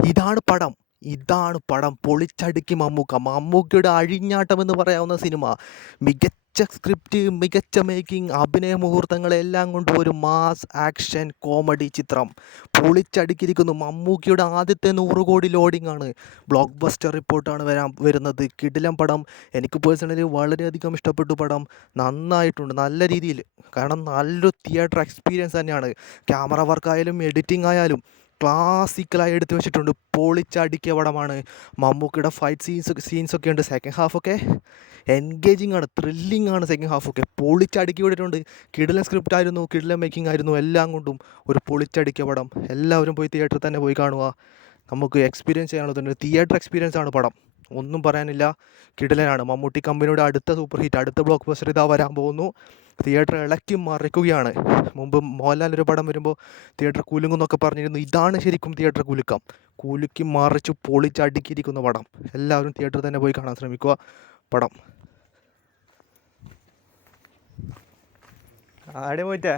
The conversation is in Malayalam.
ഇതാണ് പടം. ഇതാണ് പടം. പൊളിച്ചടുക്കി മമ്മൂക്ക. മമ്മൂക്കയുടെ അഴിഞ്ഞാട്ടം എന്ന് പറയാവുന്ന സിനിമ. മികച്ച സ്ക്രിപ്റ്റ്, മികച്ച മേക്കിംഗ്, അഭിനയ മുഹൂർത്തങ്ങളെല്ലാം കൊണ്ട് ഒരു മാസ് ആക്ഷൻ കോമഡി ചിത്രം. പൊളിച്ചടുക്കിയിരിക്കുന്നു. മമ്മൂക്കയുടെ ആദ്യത്തെ 100 കോടി ലോഡിംഗ് ആണ്. ബ്ലോക്ക് ബസ്റ്റർ റിപ്പോർട്ടാണ് വരുന്നത്. കിടിലം പടം. എനിക്ക് പേഴ്സണലി വളരെയധികം ഇഷ്ടപ്പെട്ടു പടം. നന്നായിട്ടുണ്ട്, നല്ല രീതിയിൽ. കാരണം നല്ലൊരു തിയേറ്റർ എക്സ്പീരിയൻസ് തന്നെയാണ്. ക്യാമറ വർക്കായാലും എഡിറ്റിംഗ് ആയാലും ക്ലാസിക്കലായി എടുത്തു വെച്ചിട്ടുണ്ട്. പൊളിച്ചടുക്കിയ പടമാണ്. മമ്മൂക്കയുടെ ഫൈറ്റ് സീൻസൊക്കെ ഉണ്ട്. സെക്കൻഡ് ഹാഫൊക്കെ എൻഗേജിങ് ആണ്, ത്രില്ലിംഗ് ആണ്. സെക്കൻഡ് ഹാഫൊക്കെ പൊളിച്ചടുക്കി വിട്ടിട്ടുണ്ട്. കിടിലൻ സ്ക്രിപ്റ്റ് ആയിരുന്നു, കിടിലൻ മേക്കിംഗ് ആയിരുന്നു. എല്ലാം കൊണ്ടും ഒരു പൊളിച്ചടുക്കിയ പടം. എല്ലാവരും പോയി തിയേറ്ററിൽ തന്നെ പോയി കാണുക. നമുക്ക് എക്സ്പീരിയൻസ് ചെയ്യാനുള്ളതുണ്ട്. തിയേറ്റർ എക്സ്പീരിയൻസ് ആണ് പടം. ഒന്നും പറയാനില്ല, കിടിലനാണ്. മമ്മൂട്ടി കമ്പനിയുടെ അടുത്ത സൂപ്പർ ഹിറ്റ്, അടുത്ത ബ്ലോക്ക് ബസ്റ്റർ ഇതാ വരാൻ പോകുന്നു. തിയേറ്റർ ഇളക്കി മറിക്കുകയാണ്. മുമ്പ് മോഹൻലാൽ ഒരു പടം വരുമ്പോൾ തിയേറ്റർ കുലുങ്ങുന്നൊക്കെ പറഞ്ഞിരുന്നു. ഇതാണ് ശരിക്കും തിയേറ്റർ കുലുക്കം. കുലുക്കി മറിച്ച് പൊളിച്ചടുക്കിയിരിക്കുന്ന പടം. എല്ലാവരും തിയേറ്ററിൽ തന്നെ പോയി കാണാൻ ശ്രമിക്കുക. പടം ആടെ പോയിട്ടേ